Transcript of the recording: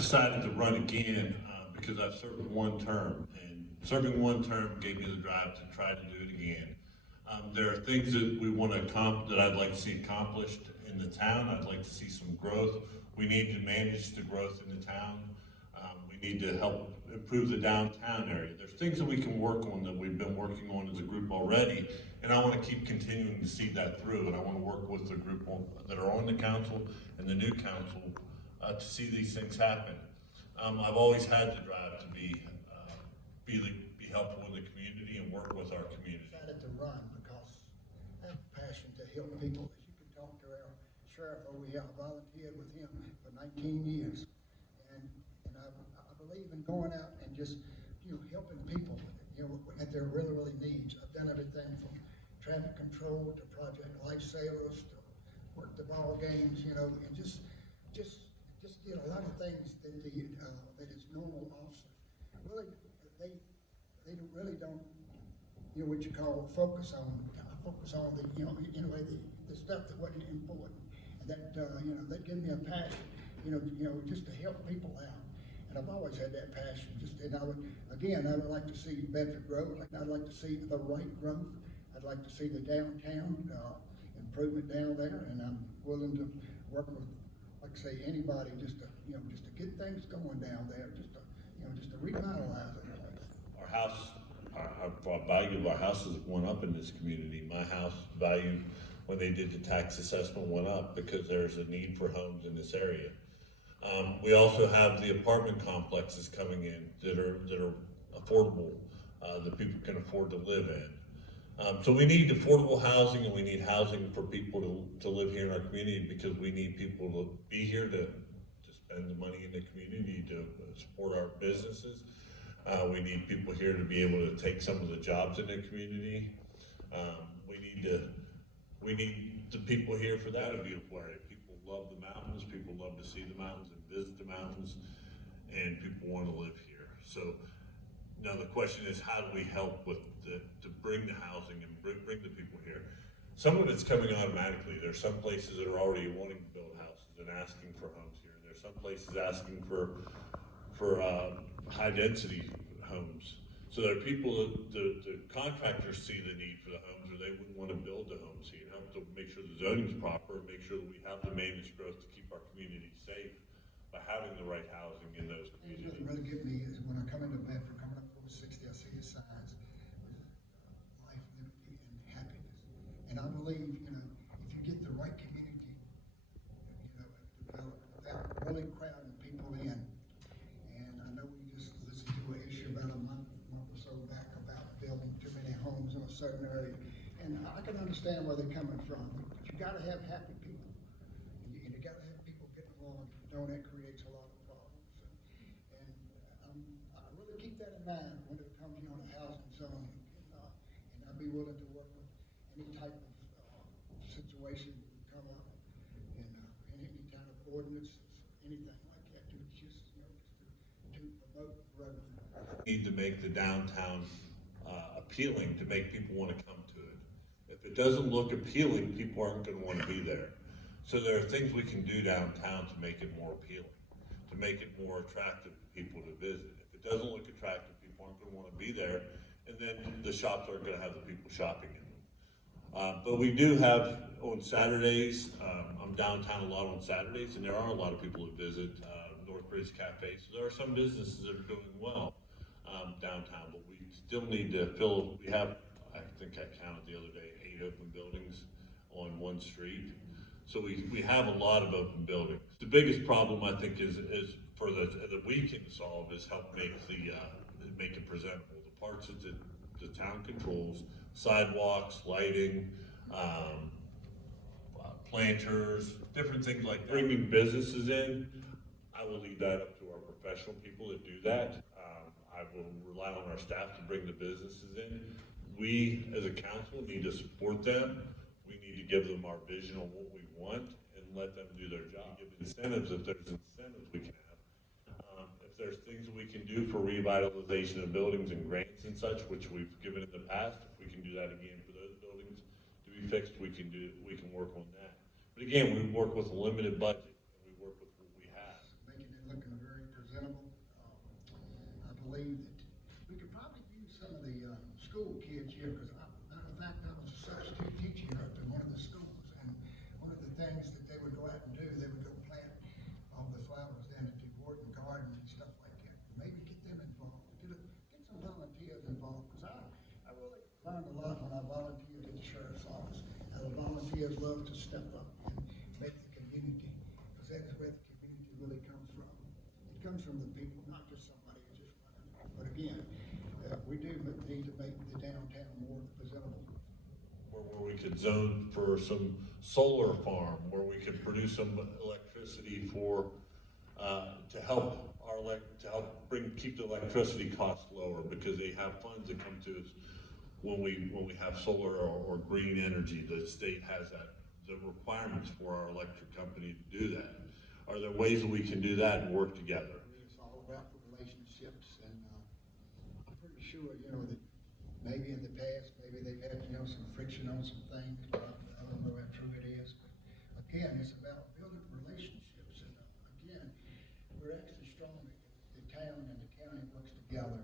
decided to run again because I've served one term, and serving one term gave me the drive to try to do it again. There are things that we want to that I'd like to see accomplished in the town. I'd like to see some growth. We need to manage the growth in the town. We need to help improve the downtown area. There's things that we can work on that we've been working on as a group already, and I want to keep continuing to see that through. And I want to work with the group that are on the council and the new council to see these things happen. I've always had the drive to be helpful in the community and work with our community. I decided to run because I have a passion to help people. As you can talk to our sheriff over here, I volunteered with him for 19 years. And I believe in going out and just, helping people, at their really needs. I've done everything from traffic control to Project Lifesavers to work the ball games, and just did a lot of things that that is normal officers. Really, they don't, what you call focus on the stuff that wasn't important. And that, that gave me a passion, just to help people out. And I've always had that passion. And I would like to see Bedford grow. I'd like to see the right growth. I'd like to see the downtown improvement down there. And I'm willing to work with, like I say, anybody just to get things going down there, just to revitalize it. Our house, our value of our houses went up in this community. My house value, when they did the tax assessment, went up because there's a need for homes in this area. We also have the apartment complexes coming in that are affordable, that people can afford to live in. So we need affordable housing, and we need housing for people to live here in our community, because we need people to be here to spend the money in the community, to support our businesses. We need people here to be able to take some of the jobs in the community. We need the people here for that. A beautiful area. People love the mountains. People love to see the mountains and visit the mountains, and people want to live here. So now the question is, how do we help to bring the housing and bring the people here? Some of it's coming automatically. There's some places that are already wanting to build houses and asking for homes here. There's some places asking for high density homes. So there are people that the contractors see the need for the homes, or they wouldn't want to build the homes here. Help to make sure the zoning's proper, and make sure that we have the managed growth to keep our community safe by having the right housing in those communities. What really get me is when I come into Bedford, coming up over 60, I see the signs, life, liberty, and happiness. And I believe, if you get the right community, develop without really crowding people in. And I know we just listened to an issue about a month or so back about building too many homes in a certain area. And I can understand where they're coming from, but you gotta have happy people. And you gotta have people getting along. If you don't, that creates a lot of problems. And I really keep that in mind when it comes to the housing zone. And I'd be willing to work with any type of situation that would come up, and any kind of ordinance, anything like that, just to promote growth. We need to make the downtown appealing, to make people want to come to it. If it doesn't look appealing, people aren't going to want to be there. So there are things we can do downtown to make it more appealing, to make it more attractive for people to visit. If it doesn't look attractive, people aren't going to want to be there, and then the shops aren't going to have the people shopping in them. But we do have on Saturdays, I'm downtown a lot on Saturdays, and there are a lot of people who visit Northbridge Cafe. So there are some businesses that are doing well downtown, but we still need to fill. We have, I think I counted the other day, 8 open buildings on one street. So we have a lot of open buildings. The biggest problem, I think, is for that we can solve, is help make make it presentable. The parts that the town controls, sidewalks, lighting, planters, different things like that. Bringing businesses in, I will leave that up to our professional people that do that. I will rely on our staff to bring the businesses in. We, as a council, need to support them. We need to give them our vision on what we want and let them do their job. Give incentives if there's incentives we can have. If there's things that we can do for revitalization of buildings and grants and such, which we've given in the past, if we can do that again for those buildings to be fixed, we can work on that. But again, we work with a limited budget, and we work with what we have. Making it looking very year, because matter of fact, I was a substitute teacher up in one of the schools, and one of the things that they would go out and do, they would go plant all the flowers down at the Wharton Garden and stuff like that. Maybe get them involved, get some volunteers involved, because I really learned a lot when I volunteered at the sheriff's office. How the volunteers love to step up and make the community, because that's where the community really comes from. It comes from the people, not just somebody who's just running it. But again, we do need to make the downtown more presentable. Where we could zone for some solar farm, where we could produce some electricity for, to help keep the electricity costs lower, because they have funds that come to us when we have solar or green energy. The state has the requirements for our electric company to do that. Are there ways that we can do that and work together? It's all about the relationships, and I'm pretty sure, that maybe in the past, maybe they've had, some friction on some things, but I don't know how true it is. But again, it's about building relationships, and again, we're extra strong if the town and the county works together.